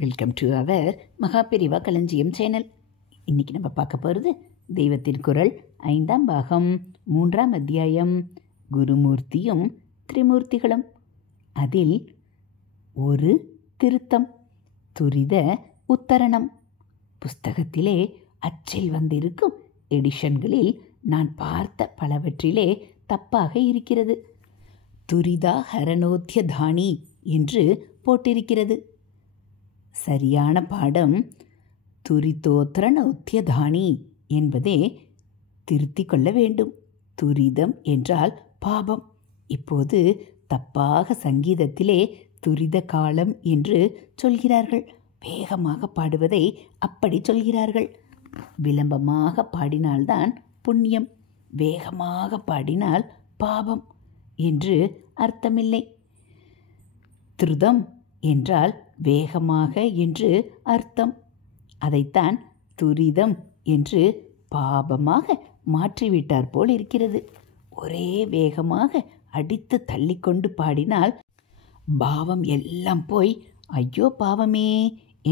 Welcome to our Maha Periyava களஞ்சியம் channel. இன்றைக்கி நம்ம பார்க்க போகிறது தெய்வத்தின் குரல் 5ஆம் பாகம் 3ஆம் அத்தியாயம் குருமூர்த்தியும் திரிமூர்த்திகளும். அதில் ஒரு திருத்தம், துரித உத்தரணம். புஸ்தகத்திலே அச்சில் வந்திருக்கும் எடிஷன்களில் நான் பார்த்த பலவற்றிலே தப்பாக இருக்கிறது. துரிதா ஹரணோத்திய தானி என்று போட்டிருக்கிறது. சரியான பாடம் துரிதோத்திரணோத்தியதானி என்பதே திருத்திக் கொள்ள வேண்டும். துரிதம் என்றால் பாபம். இப்போது தப்பாக சங்கீதத்திலே துரித காலம் என்று சொல்கிறார்கள். வேகமாக பாடுவதை அப்படி சொல்கிறார்கள். விளம்பமாக பாடினால்தான் புண்ணியம், வேகமாக பாடினால் பாபம் என்று அர்த்தமில்லை. திருதம் என்றால் வேகமாக என்று அர்த்தம். அதைத்தான் துரிதம் என்று பாபமாக மாற்றிவிட்டார் போல் இருக்கிறது. ஒரே வேகமாக அடித்து தள்ளிக்கொண்டு பாடினால் பாவம் எல்லாம் போய் ஐயோ பாவமே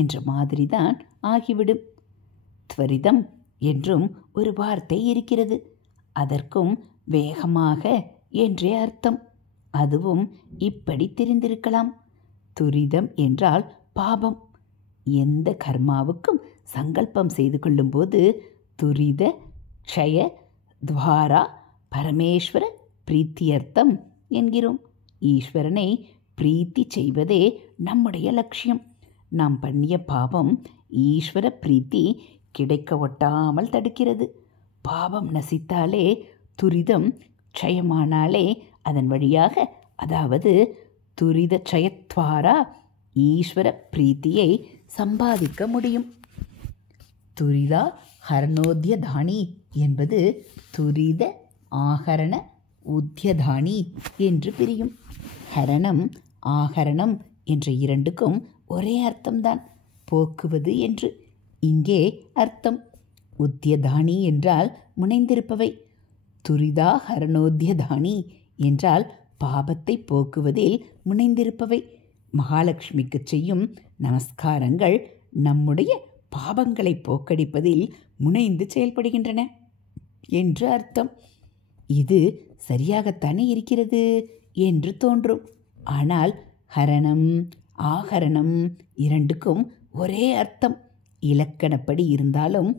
என்ற மாதிரி தான் ஆகிவிடும். துவரிதம் என்றும் ஒரு வார்த்தை இருக்கிறது. அதற்கும் வேகமாக என்றே அர்த்தம். அதுவும் இப்படி தெரிந்திருக்கலாம். துரிதம் என்றால் பாபம். எந்த கர்மாவுக்கும் சங்கல்பம் செய்து கொள்ளும்போது துரித க்ஷய துவாரா பரமேஸ்வர பிரீத்தியர்த்தம் என்கிறோம். ஈஸ்வரனை பிரீத்தி செய்வதே நம்முடைய லட்சியம். நாம் பண்ணிய பாவம் ஈஸ்வர பிரீத்தி கிடைக்க ஒட்டாமல் தடுக்கிறது. பாவம் நசித்தாலே, துரிதம் க்ஷயமானாலே அதன் வழியாக, அதாவது துரித க்ஷயத்வாரா ஈஸ்வர பிரீத்தியை சம்பாதிக்க முடியும். துரிதா ஹரணோத்தியதானி என்பது துரித ஆகரண உத்தியதானி என்று பிரியும். ஹரணம் ஆகரணம் என்ற இரண்டுக்கும் ஒரே அர்த்தம்தான், போக்குவது என்று. இங்கே அர்த்தம். உத்தியதானி என்றால் முனைந்திருப்பவை. துரிதா ஹரணோத்தியதானி என்றால் பாபத்தை போக்குவதில் முனைந்திருப்பவை. மகாலட்சுமிக்கு செய்யும் நமஸ்காரங்கள் நம்முடைய பாபங்களை போக்கடிப்பதில் முனைந்து செயல்படுகின்றன என்று அர்த்தம். இது சரியாகத்தானே இருக்கிறது என்று தோன்றும். ஆனால் ஹரணம் ஆகரணம் இரண்டுக்கும் ஒரே அர்த்தம். இலக்கணப்படி இருந்தாலும்,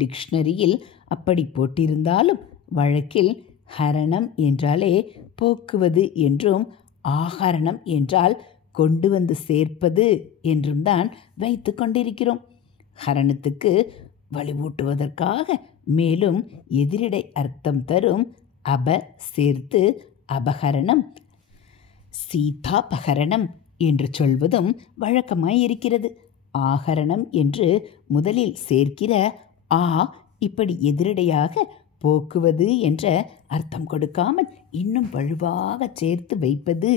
டிக்ஷனரியில் அப்படி போட்டிருந்தாலும், வழக்கில் ஹரணம் என்றாலே போக்குவது என்றும் ஆகரணம் என்றால் கொண்டு வந்து சேர்ப்பது என்றும் தான் வைத்து கொண்டிருக்கிறோம். ஹரணத்துக்கு வலுவூட்டுவதற்காக மேலும் எதிரிடை அர்த்தம் தரும் அப சேர்த்து அபகரணம், சீதாபகரணம் என்று சொல்வதும் வழக்கமாயிருக்கிறது. ஆகரணம் என்று முதலில் சேர்க்கிற ஆ இப்படி எதிரடையாக போக்குவது என்ற அர்த்தம் கொடுக்காமல் இன்னும் வலுவாக சேர்த்து வைப்பது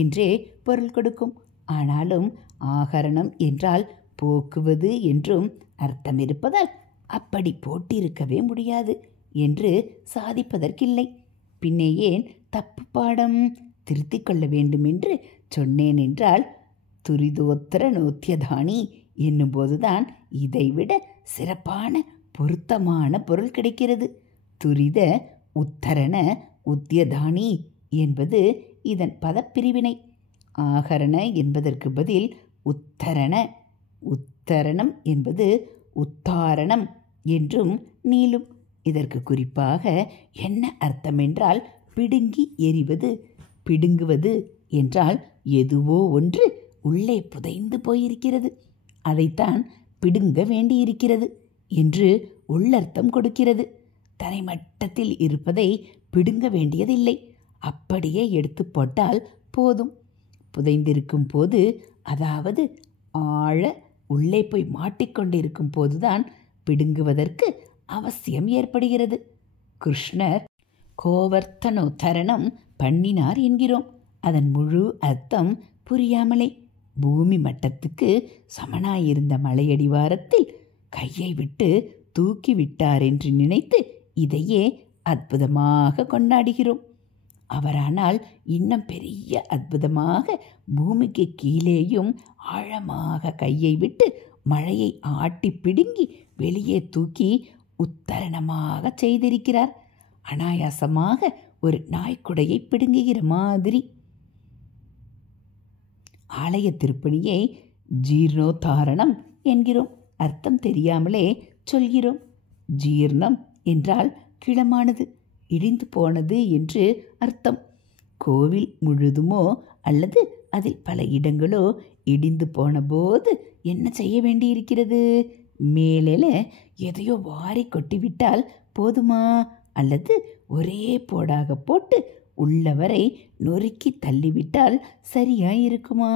என்றே பொருள் கொடுக்கும். ஆனாலும் ஆகரணம் என்றால் போக்குவது என்றும் அர்த்தம் இருப்பதால் அப்படி போட்டிருக்கவே முடியாது என்று சாதிப்பதற்கில்லை. பின்னே ஏன் தப்பு பாடம் திருத்திக் கொள்ள வேண்டும் என்று சொன்னேன் என்றால், துரிதோத்தர நோத்தியதானி என்னும்போதுதான் இதைவிட சிறப்பான பொருத்தமான பொருள் கிடைக்கிறது. துரித உத்தரண உத்தியதானி என்பது இதன் பதப்பிரிவினை. ஆகரண என்பதற்கு பதில் உத்தரண, உத்தரணம் என்பது உத்தாரணம் என்றும் நீளும். இதற்கு குறிப்பாக என்ன அர்த்தம் என்றால், பிடுங்கி எறிவது. பிடுங்குவது என்றால் எதுவோ ஒன்று உள்ளே புதைந்து போயிருக்கிறது, அதைத்தான் பிடுங்க வேண்டியிருக்கிறது என்று உள்ளர்த்தம் கொடுக்கிறது. தரைமட்டத்தில் இருப்பதை பிடுங்க வேண்டியதில்லை, அப்படியே எடுத்து போட்டால் போதும். புதைந்திருக்கும் போது, அதாவது ஆழ உள்ளே போய் மாட்டிக்கொண்டிருக்கும் போதுதான் பிடுங்குவதற்கு அவசியம் ஏற்படுகிறது. கிருஷ்ணர் கோவர்த்தனோத்தரணம் பண்ணினார் என்கிறோம். அதன் முழு அர்த்தம் புரியாமலே பூமி மட்டத்துக்கு சமனாயிருந்த மலையடிவாரத்தில் கையை விட்டு தூக்கி விட்டார் என்று நினைத்து இதையே அற்புதமாக கொண்டாடுகிறோம். அவரானால் இன்னும் பெரிய அற்புதமாக பூமிக்கு கீழேயும் ஆழமாக கையை விட்டு மழையை ஆட்டி பிடுங்கி வெளியே தூக்கி உத்தரணமாக செய்திருக்கிறார். அனாயாசமாக ஒரு நாய்க்குடையை பிடுங்குகிற மாதிரி. ஆலய திருப்பணியை ஜீர்ணோத்தாரணம் என்கிறோம். அர்த்தம் தெரியாமலே சொல்கிறோம். ஜீர்ணம் என்றால் கிளமானது, இடிந்து போனது என்று அர்த்தம். கோவில் முழுதுமோ அல்லது அதில் பல இடங்களோ இடிந்து போன போது என்ன செய்ய வேண்டியிருக்கிறது? மேலே எதையோ வாரி கொட்டிவிட்டால் போதுமா? அல்லது ஒரே போடாக போட்டு உள்ளவரை நொறுக்கி தள்ளிவிட்டால் சரியாயிருக்குமா?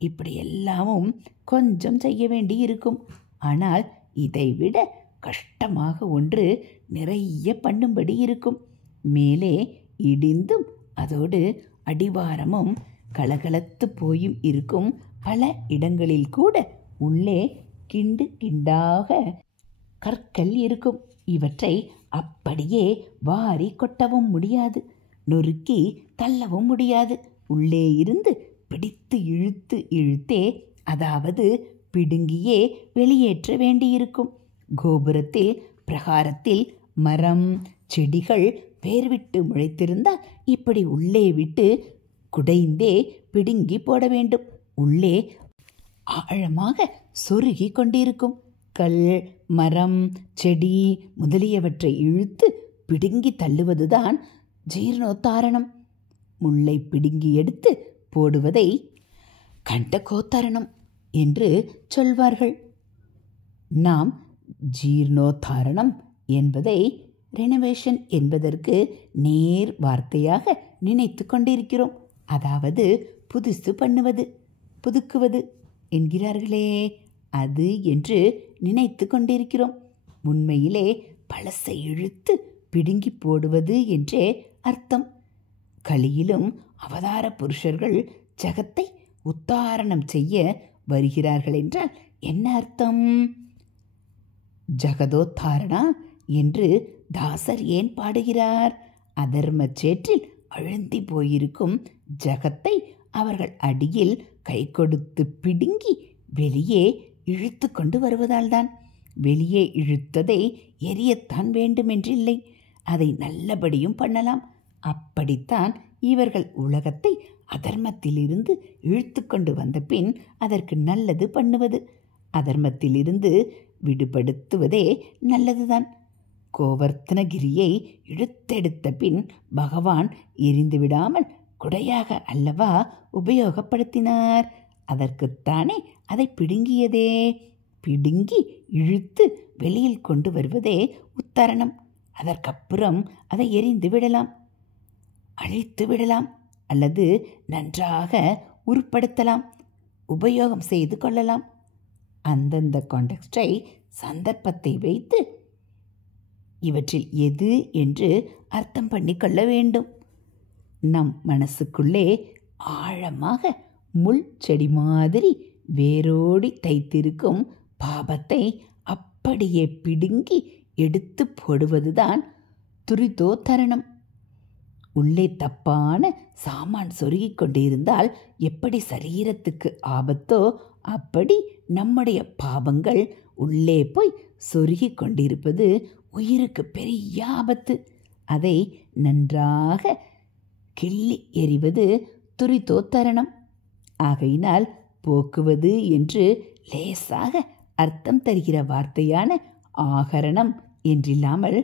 இப்படி எல்லாமும் கொஞ்சம் செய்ய வேண்டி இருக்கும். ஆனால் இதைவிட கஷ்டமாக ஒன்று நிறைய பண்ணும்படி இருக்கும். மேலே இடிந்தும் அதோடு அடிவாரமும் கலகலத்து போயும் இருக்கும் பல இடங்களில் கூட உள்ளே கிண்டு கிண்டாக கற்கள் இருக்கும். இவற்றை அப்படியே வாரி கொட்டவும் முடியாது, நொறுக்கி தள்ளவும் முடியாது. உள்ளே இருந்து பிடித்து இழுத்து இழுத்தே, அதாவது பிடுங்கியே வெளியேற்ற வேண்டியிருக்கும். கோபுரத்தில் பிரகாரத்தில் மரம் செடிகள் வேர்விட்டு முளைத்திருந்தால் இப்படி உள்ளே விட்டு குடைந்தே பிடுங்கி போட வேண்டும். உள்ளே ஆழமாக சொருகி கொண்டிருக்கும் கல், மரம், செடி முதலியவற்றை இழுத்து பிடுங்கி தள்ளுவதுதான் ஜீர்ணோத்தாரணம். முள்ளை பிடுங்கி எடுத்து போடுவதை கண்டகோத்தாரணம் என்று சொல்வார்கள். நாம் ஜீர்ணோத்தாரணம் என்பதை ரெனோவேஷன் என்பதற்கு நேர் வார்த்தையாக நினைத்து கொண்டிருக்கிறோம். அதாவது புதுசு பண்ணுவது, புதுக்குவது என்கிறார்களே, அது என்று நினைத்து கொண்டிருக்கிறோம். உண்மையிலே பழசை இழுத்து பிடுங்கி போடுவது என்றே அர்த்தம். கலியிலும் அவதார புருஷர்கள் ஜகத்தை உத்தாரணம் செய்ய வருகிறார்கள் என்றால் என்ன அர்த்தம்? ஜகதோத்தாரணா என்று தாசர் ஏன் பாடுகிறார்? அதர்ம சேற்றில் அழுந்தி போயிருக்கும் ஜகத்தை அவர்கள் அடியில் கை கொடுத்து பிடுங்கி வெளியே இழுத்து கொண்டு வருவதால்தான். வெளியே இழுத்ததை எரியத்தான் வேண்டுமென்றில்லை, அதை நல்லபடியும் பண்ணலாம். அப்படித்தான் இவர்கள் உலகத்தை அதர்மத்திலிருந்து இழுத்து கொண்டு வந்த பின் அதற்கு நல்லது பண்ணுவது. அதர்மத்திலிருந்து விடுபடுத்துவதே நல்லதுதான். கோவர்த்தனகிரியை இழுத்தெடுத்த பின் பகவான் எரிந்து விடாமல் குடையாக அல்லவா உபயோகப்படுத்தினார். அதற்குத்தானே அதை பிடுங்கியதே. பிடுங்கி இழுத்து வெளியில் கொண்டு வருவதே உத்தரணம். அதற்கப்புறம் அதை எரிந்து விடலாம், அழித்து விடலாம், அல்லது நன்றாக உருப்படுத்தலாம், உபயோகம் செய்து கொள்ளலாம். அந்தந்த கான்டெக்ஸ்டை, சந்தர்ப்பத்தை வைத்து இவற்றில் எது என்று அர்த்தம் பண்ணிக்கொள்ள வேண்டும். நம் மனசுக்குள்ளே ஆழமாக முள் செடி மாதிரி வேரோடி தைத்திருக்கும் பாபத்தை அப்படியே பிடுங்கி எடுத்து போடுவதுதான் துரிதோத்தரணம். உள்ளே தப்பான சாமான் சொருகிக் கொண்டிருந்தால் எப்படி சரீரத்துக்கு ஆபத்தோ அப்படி நம்முடைய பாபங்கள் உள்ளே போய் சொருகிக் கொண்டிருப்பது உயிருக்கு பெரிய ஆபத்து. அதை நன்றாக கிள்ளி எறிவது துரிதோத்தரணம். ஆகையினால் போக்குவது என்று லேசாக அர்த்தம் தருகிற வார்த்தையான ஆகரணம் என்றில்லாமல்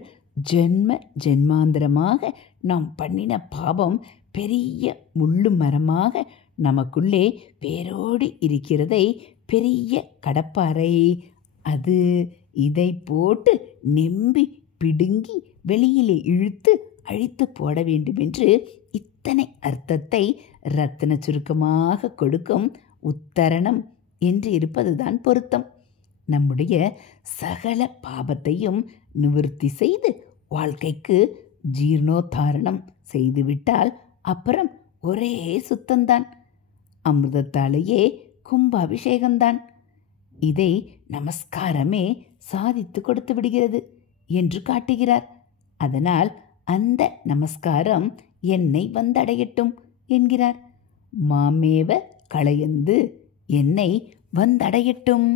ஜென்ம ஜென்மாந்திரமாக நாம் பண்ணின பாவம் பெரிய முள்ளு மரமாக நமக்குள்ளே வேரோடி இருக்கிறதை பெரிய கடப்பாறை, அது இதை போட்டு நெம்பி பிடுங்கி வெளியிலே இழுத்து அழித்து போட வேண்டுமென்று இத்தனை அர்த்தத்தை ரத்தின சுருக்கமாக கொடுக்கும் உத்தரணம் என்று இருப்பதுதான் பொருத்தம். நம்முடைய சகல பாபத்தையும் நிவர்த்தி செய்து வாழ்க்கைக்கு ஜீர்ணோத்தாரணம் செய்துவிட்டால் அப்புறம் ஒரே சுத்தந்தான். அமிர்தத்தாலேயே கும்பாபிஷேகம்தான். இதை நமஸ்காரமே சாதித்து கொடுத்து விடுகிறது என்று காட்டுகிறார். அதனால் அந்த நமஸ்காரம் என்னை வந்தடையட்டும் என்கிறார். மாமேவ களையந்து என்னை வந்தடையட்டும்.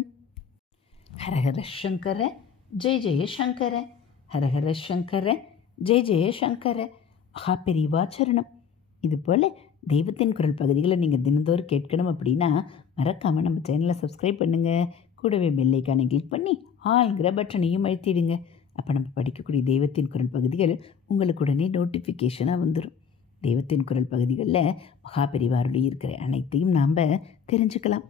ஹரஹர சங்கர ஜெய ஜெய சங்கர, ஹரஹர சங்கர ஜெய ஜெய சங்கர. மகாபெரிவாச்சரணம். இதுபோல் தெய்வத்தின் குரல் பகுதிகளை நீங்கள் தினந்தோறும் கேட்கணும் அப்படின்னா மறக்காமல் நம்ம சேனலை சப்ஸ்கிரைப் பண்ணுங்கள். கூடவே பெல் ஐக்கானை கிளிக் பண்ணி ஆல்ங்கிற பட்டனையும் அழுத்திடுங்க. அப்போ நம்ம படிக்கக்கூடிய தெய்வத்தின் குரல் பகுதிகள் உங்களுக்கு உடனே நோட்டிஃபிகேஷனாக வந்துடும். தெய்வத்தின் குரல் பகுதிகளில் மகாபெரிவாருடைய இருக்கிற அனைத்தையும் நாம் தெரிஞ்சுக்கலாம்.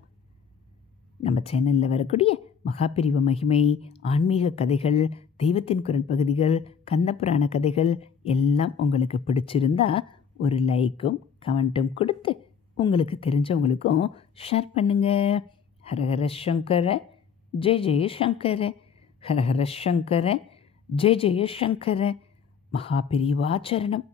நம்ம சேனலில் வரக்கூடிய மகாபெரிவ மகிமை, ஆன்மீக கதைகள், தெய்வத்தின் குரல் பகுதிகள், கந்தபுராண கதைகள் எல்லாம் உங்களுக்கு பிடிச்சிருந்தா ஒரு லைக்கும் கமெண்ட்டும் கொடுத்து உங்களுக்கு தெரிஞ்சவங்களுக்கும் ஷேர் பண்ணுங்கள். ஹரஹர சங்கர ஜெய ஜெய சங்கர, ஹரஹர சங்கர ஜெய ஜெய சங்கர. மகாபெரிவாச்சரணம்.